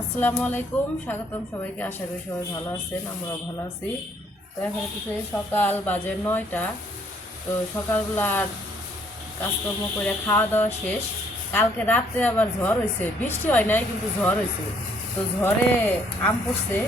আসসালামু আলাইকুম, স্বাগতম সবাইকে। আশা করি সবাই ভালো আছেন, আমরাও ভালো আছি। তো এখন হচ্ছে সকাল বাজে 9টা। তো সকালবেলার কাজকর্ম করে খাওয়া দাওয়া শেষ। কালকে রাত্রে আবার ঝড় হয়েছে, বৃষ্টি হয় নাই কিন্তু ঝড় হয়েছে। তো ঝড়ে আম পড়ছে।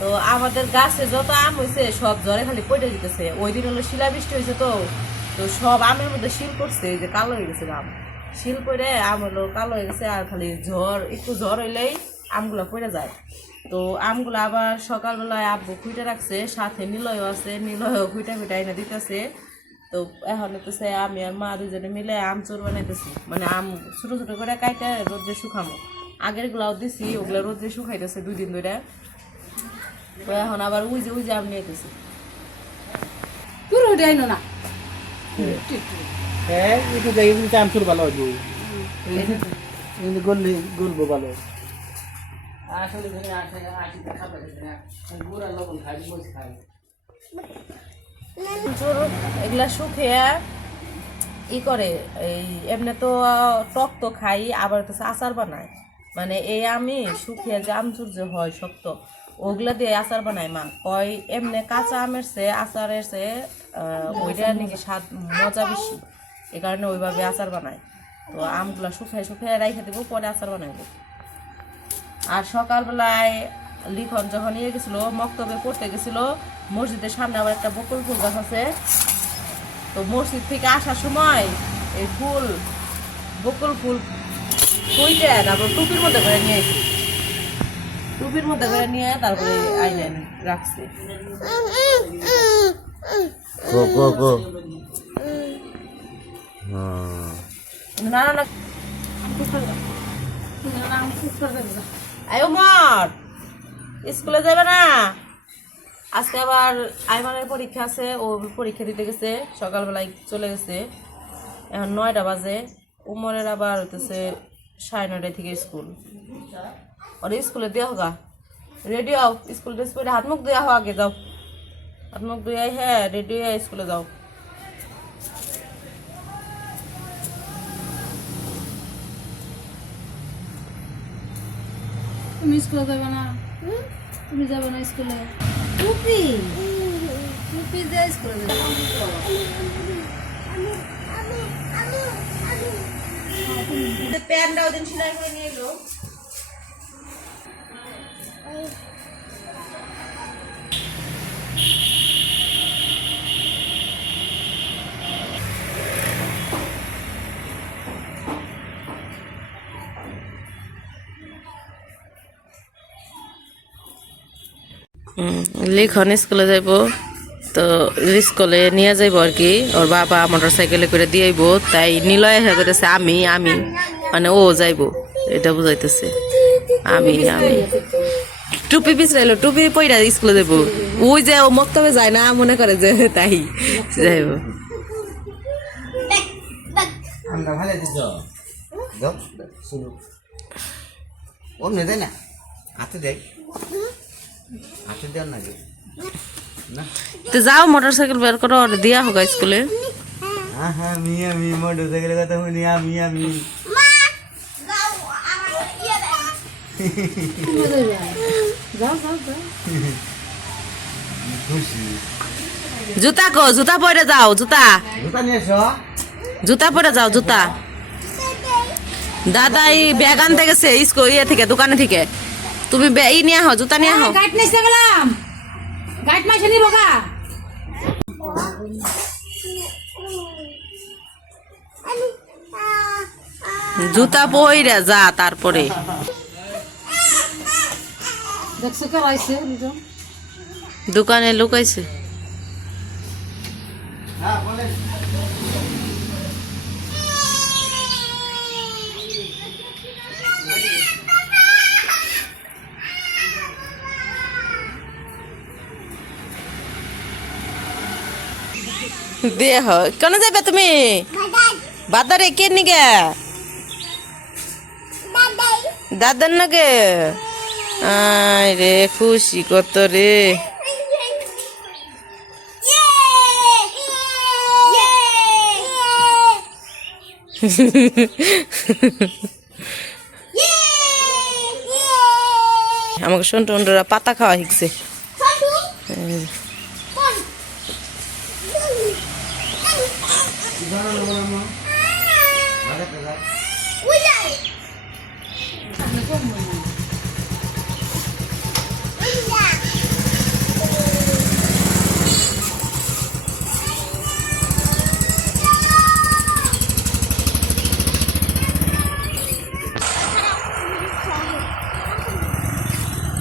তো আমাদের গাছে যত আম হয়েছে সব ঝড়ে খালি পড়ে যেতেছে। ওই দিন হলো শিলা বৃষ্টি হয়েছে, তো তো সব আমের মধ্যে শিল পড়ছে, এই যে কালো হয়ে গেছে আম। শিল পড়ে আম হলো কালো হয়ে গেছে, আর খালি একটু ঝড় হইলেই আমগুলো পড়ে যায়। তো আমগুলো আবার সকালবেলায় আব্বু খুঁটে রাখছে, সাথে নিলয়ও আছে, নিলয়ও খুঁটা এনে দিতেছে। তো এখন হচ্ছে আমি আর মা দুজনে মিলে আম চোর বানাইতেছি, মানে আম ছোটো ছোটো করে কাইটা রোদ্রে শুকামো। আগের গুলাও দিছি, ওগুলো রোদ্রে শুকাইতেছে 2 দিন ধরে। তো এখন আবার উইজে আম নিয়েতেছি। পুরো দেয় না হ্যাঁ একটু দেখি কিন্তু আম চুর ভালো হইব গললে গলবো ভালো আসলে গুড়া লবণ খাই বসে খাই চোর এগুলা শুকিয়ে করে এই এমনি তো টক তো খাই, আবার হচ্ছে আচার বানায়। মানে এই আমি শুকিয়ে যে আমচুর যে হয় শক্ত, ওগুলা দিয়ে আচার বানায় মা। কয় এমনি কাঁচা আমের চেয়ে আচারের চেয়ে ওইটা নাকি স্বাদ মজা বেশি, এই কারণে ওইভাবে আচার বানায়। তো আমগুলা শুকিয়ে রাইখে দেবো, পরে আচার বানাইবো। আর সকালবেলায় লিখন যখন ইয়ে গেছিলো মক্তবে পড়তে গেছিলো, মসজিদের সামনে আবার একটা বকুল ফুল গাছ আছে। তো মসজিদ থেকে আসার সময় এই বকুল ফুল কুইটে তারপর টুপির মধ্যে করে নিয়ে আসি, টুপির মধ্যে করে নিয়ে তারপরে আইলেন রাখছি। না না না আয়ো মর, স্কুলে যাবে না? আজকে আবার আইমানের পরীক্ষা আছে, ও পরীক্ষা দিতে গেছে, সকালবেলায় চলে গেছে। এখন 9টা বাজে। উমরের আবার হইতেছে 9:30 থেকে স্কুল। ওর স্কুলে দেওয়া হোক, রেডি হও, স্কুল ড্রেস পরে হাত মুখ দেওয়া হোক, আগে যাও হাত মুখ দিয়ে, হ্যাঁ রেডি হয়ে স্কুলে যাও। তুমি স্কুলে যাবে না? তুমি যাবে না স্কুলে? টুপি টুপি দিয়ে স্কুলে যাবে? প্যান্টটা ওই দিন সেলাই করে নিয়ে এলো। লিখন স্কুলে যাইব, তো স্কুলে নিয়ে যাইব আর কি। ওর বাবা মোটর সাইকেলে করে দিয়ে আইব, তাই নিলয় হয়ে গেছে আমি মানে ও যাইব, এটা বুঝাইতেছে। আমি টুপি পিছড়াইলো, টুপি পইরা স্কুলে যাইব। ওই যে ও মক্তবে যায় না মনে করে যে, তাই যাইব। আমরা ভালো দিছ যাও শুরু অমনি দেয় না, হাতে দেয়, হাতে দেওয়ার না না। তো যাও মোটর সাইকেল বের করো, আর দিয়া হোক স্কুলে। হ্যাঁ হ্যাঁ আমি মোটর সাইকেলের কথা শুনি আমি খুশি। জুতা জুতা পরে যাও, জুতা নিয়ে এসো। জুতা পরে যাও, জুতা। দাদা এই ব্যাগ আনতে গেছে স্কুল থেকে, দোকানে থেকে। তুমি নিয়ে আহ, জুতা নিয়ে আহ। গাইড নিতে গেলাম, গাইড মাসে নিব গা। জুতা পইরা যা, তারপরে দেখছো কে আইছে দোকানে লুকাইছে। দেহ কেন যাবে তুমি বাজারে? কে নিগে? দাদার নাগে? আয় রে খুশি কত রে। আমাকে সন্টুরা পাতা খাওয়া শিখছে।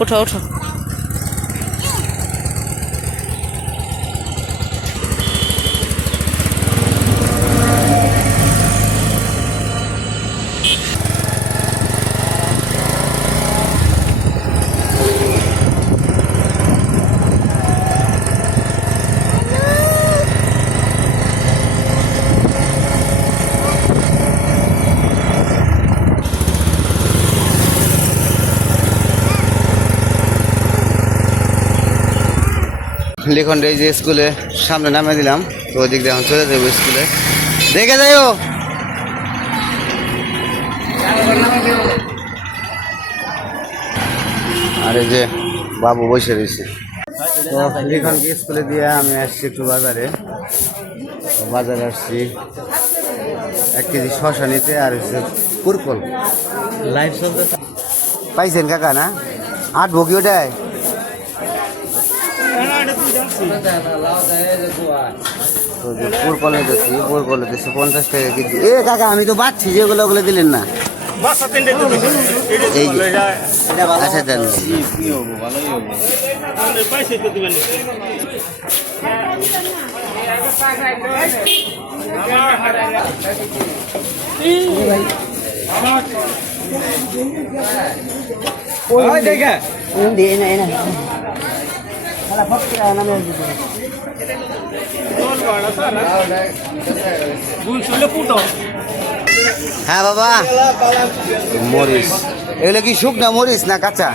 ওঠো ওঠো। লিখন এই যে স্কুলে সামনে নামে দিলাম, তো ওই দিক দিয়ে এখন চলে যাবো স্কুলে। দেখে যাইও। আর এই যে বাবু বসে রয়েছে। তো লিখনকে স্কুলে দিয়ে আমি আসছি একটু বাজারে। তো বাজারে আসছি 1 কেজি শসা নিতে, আর হচ্ছে কুরকুল লাইভ চলতে পাইছেন কাকা না? 8 ভোগি ওটাই পুরকল নিতেছি, পুরকল নিতেছি 50 টাকা কেজি। এ কাকা আমি তো বাচ্ছি, যেগুলো ওগুলো দিলেন না। এই আচ্ছা দেন। হ্যাঁ বাবা, মরিচ এগুলো কি শুকনা মরিচ না কাঁচা?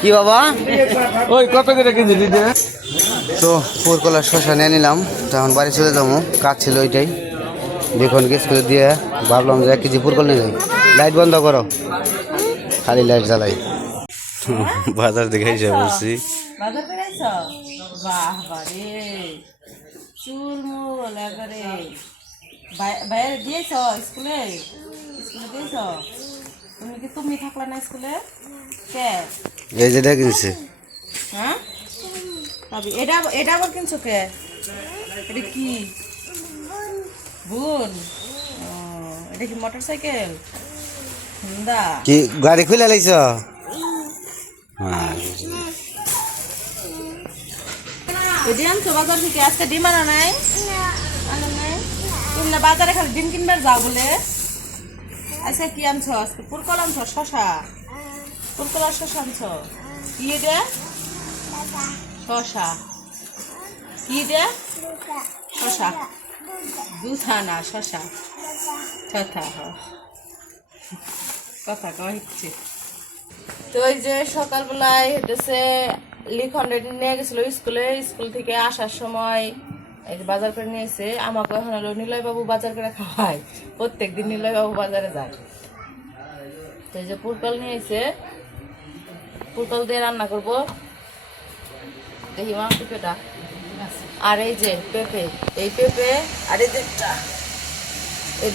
কি বাবা ওই কত করে কেজি দিতে? তো পুরকলার শসা নিয়ে নিলাম, তখন বাড়ি চলে যাবো, কাজ ছিল ওইটাই। দেখুন স্কুলে দিয়ে ভাবলাম যে 1 কেজি পুরকল নিয়ে যাই। লাইট বন্ধ করো, খালি লাইট জ্বালাই। বাজার দেখে এসে বলছি। বাজার করে আইছো? বাহ বারে, চুলমুল একবারে বাইরে দিয়েছ স্কুলে? স্কুলে দিয়েছ? তুমি থাকলা না স্কুলে? কে এই যেটা কিনছে? হ্যাঁ এটা এটা আবার কিনছো কে? এটা কি বোন? এটা কি মোটর সাইকেল? হুন্ডা? কি গাড়ি খুলে লাইছ? হ্যাঁ এটি আনছো বাজার থেকে? আজকে ডিম আনা নাই? আনা নাই? তুমি না বাজারে খালি ডিম কিনবার যাও বলে? আচ্ছা কি আনছো আজকে? পুরকল আনছো? শসা? পুরকল আর শসা আনছো? কি এটা? শসা। কি এটা? শসা। দুধা না শসা। কথা কথা কইছি। তো ওই যে সকালবেলায় হতেছে লিখন নিয়ে গেছিল স্কুলে, স্কুল থেকে আসার সময় এই যে বাজার করে নিয়ে এসে আমাকে এখন হলো নিলয়বাবু বাজার করে খাওয়ায়, প্রত্যেকদিন নিলয়বাবু বাজারে যায়। তো এই যে পুরকল নিয়ে এসে, পুরকল দিয়ে রান্না করবো। দেখি মা পেঁপেটা, আর এই যে পেঁপে, এই পেঁপে আর এই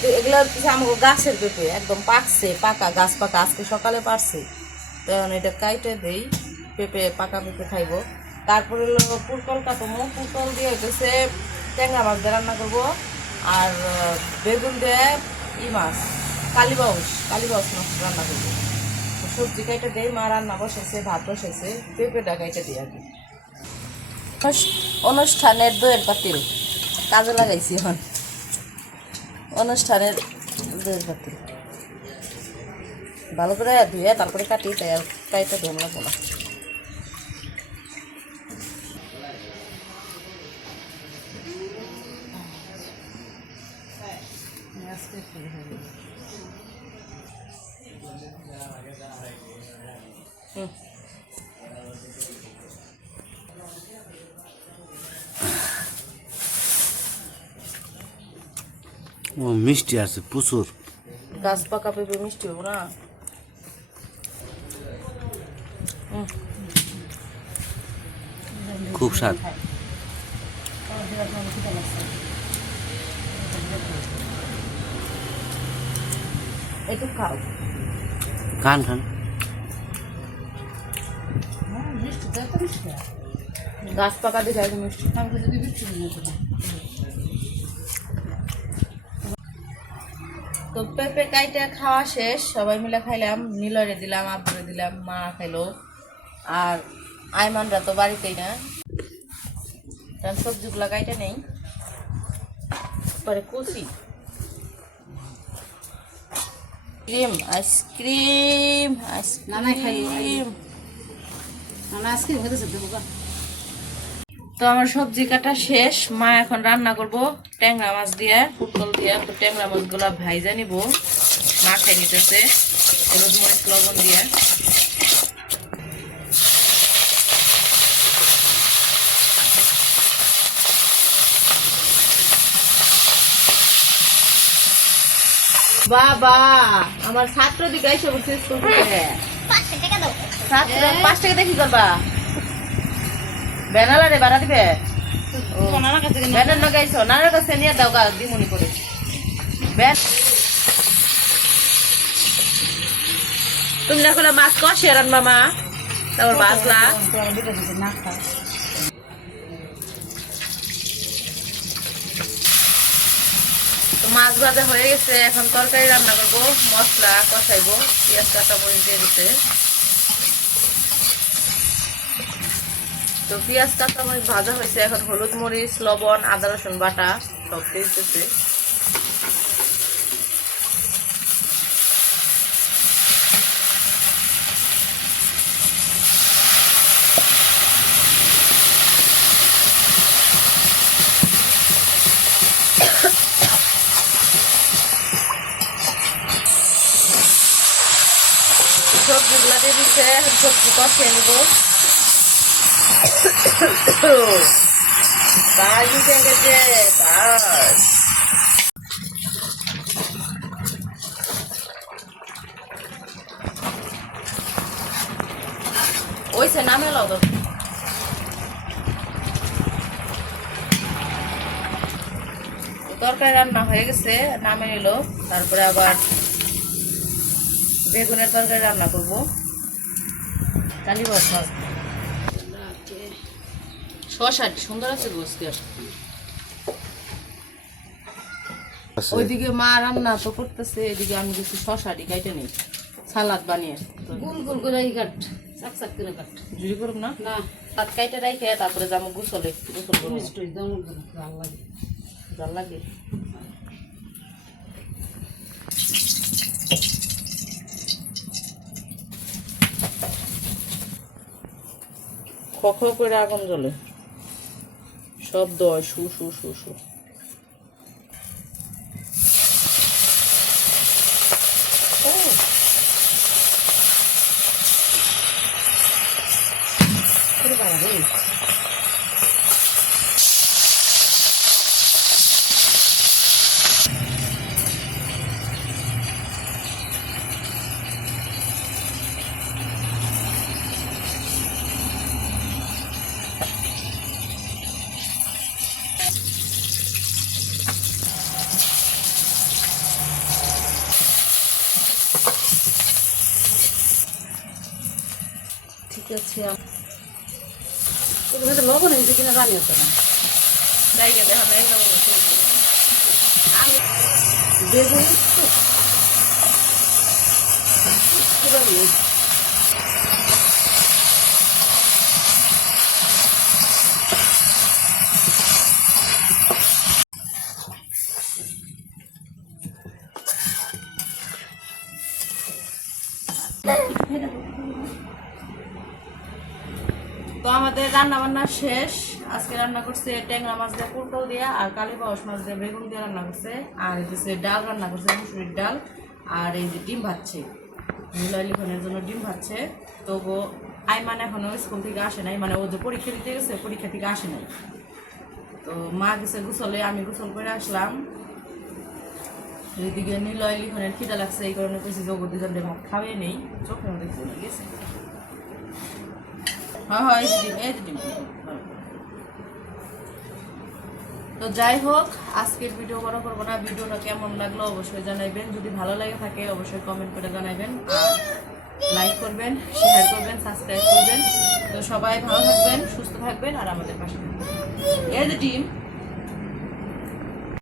যে এগুলো হচ্ছে আমাকে গাছের পেঁপে, একদম পাকছে, পাকা গাছ পাকা, আজকে সকালে পারছে। তখন এটা কাইটে দেই, পেঁপে পাকা পেঁপে খাইবো। তারপরে হলো পুরকল কাটবো, পুরকল দিয়ে হচ্ছে ট্যাংরা মাছ দিয়ে রান্না করবো, আর বেগুন দিয়ে মাছ কালীবাউস মাছ রান্না করবো। সবজি কাইটে দেই, মা রান্না বসেছে, ভাত বসেছে, পেঁপেটা কাইটে দিই আর কি। অনুষ্ঠানের দইয়ের পাতিল কাজে লাগাইছি এখন, অনুষ্ঠানের দইয়ের পাতিল ভালো করে ধুয়ে তারপরে কাটি, তাই আর কাইটা ধুম লাগবো না। ও মিষ্টি আছে প্রচুর। গাছ পাকা পেঁপে মিষ্টি হবো না? খুব স্বাদ। একটু খাও। খান খান। গাছ পাকা দেখে একদম মিষ্টি। তো পেঁপে কাইটা খাওয়া শেষ, সবাই মিলে খাইলাম। নীলরে দিলাম, আব্বুরে দিলাম, মা খাইলো। আর আইমানরা তো বাড়িতেই না, কারণ সবজিগুলো কাইটা নেই। পরে কুচি ক্রিম, আইসক্রিম, আইসক্রিম। তো আমার সবজি কাটা শেষ, মা এখন রান্না করব ট্যাংরা মাছ দিয়ে, পুটল দিয়ে। তো ট্যাংরা মাছগুলো ভাইজা নিব, মা খাই নিতেছে হলুদ মরিচ লবণ দিয়ে। বাবা আমার ছাত্র দিকে এসে বলছে স্কুল থেকে। ছাত্র 5 টাকা দেখি করবা, বেনালা রে বাড়া দিবে। ব্যানের নগে আইছো, নানার কাছে নিয়ে দাও গা, দিমুনি করে ব্যান। তুমি না করে মাছ কষে রান্না মা, তারপর বাসলা। তো মাছ ভাজা হয়ে গেছে, এখন তরকারি রান্না করবো। মশলা কষাইবো, পেঁয়াজ কাঁচা মরিচ দিয়ে দিতে। তো পেঁয়াজ কাঁচা মরিচ ভাজা হয়েছে, এখন হলুদ মরিচ লবণ আদা রসুন বাটা সব দিতেছে। সবজিগুলা দিয়ে দিচ্ছে, সবজি কষিয়ে নিব। বাজি গেছে বাস। ওইসে নামে লাও তো। তরকারি রান্না হয়ে গেছে, নামে নিল। তারপরে আবার বেগুনের তরকারি রান্না করবো। কালি বসা শশাটি সুন্দর আছে গোস্তের। ওইদিকে মা রান্না তো করতেছে, এদিকে আমি কিছু শশাটি কাইটে নিই সালাদ বানিয়ে। গোল গোল করে কাট, চাক চাক করে কাট। জুড়ি করব না, না তাত কাইটে রাইখে তারপরে যাবো গোসলে। গোসল করবো, মিষ্টি দাম ভালো লাগে। ভাল লাগে। খো করে আগুন জ্বলে, শব্দ হয় শু শু শু শু। ঠিক আছে, লবণ হয়েছে কিনা জানি হতো না। জায়গা দেখা নেই আমি বেগুন তো আমাদের রান্না বান্না শেষ। আজকে রান্না করছে ট্যাংরা মাছ দিয়ে পুরকল দিয়ে, আর কালী বাউস মাছ দিয়ে বেগুন দিয়ে রান্না করছে। আর হচ্ছে ডাল রান্না করছে, মুসুরির ডাল। আর এই যে ডিম ভাজছে, মিলাই লিখনের জন্য ডিম ভাজছে। তো আইমান এখনো স্কুল থেকে আসে নাই, মানে ও যে পরীক্ষা দিতে গেছে, পরীক্ষা থেকে আসে নাই। তো মা গেছে গোসলে, আমি গোসল করে আসলাম। এদিকে নিলয় লিখনের খিদা লাগছে, এই কারণে কইছি জগৎ দুজন খাবে নেই, চোখের মধ্যে চলে গেছে। হ্যাঁ এই যে ডিম। তো যাই হোক, আজকের ভিডিও বড় করবো না। ভিডিওটা কেমন লাগলো অবশ্যই জানাইবেন, যদি ভালো লাগে থাকে অবশ্যই কমেন্ট করে জানাইবেন, আর লাইক করবেন, শেয়ার করবেন, সাবস্ক্রাইব করবেন। তো সবাই ভালো থাকবেন, সুস্থ থাকবেন, আর আমাদের পাশে থাকবেন। এই যে ডিম।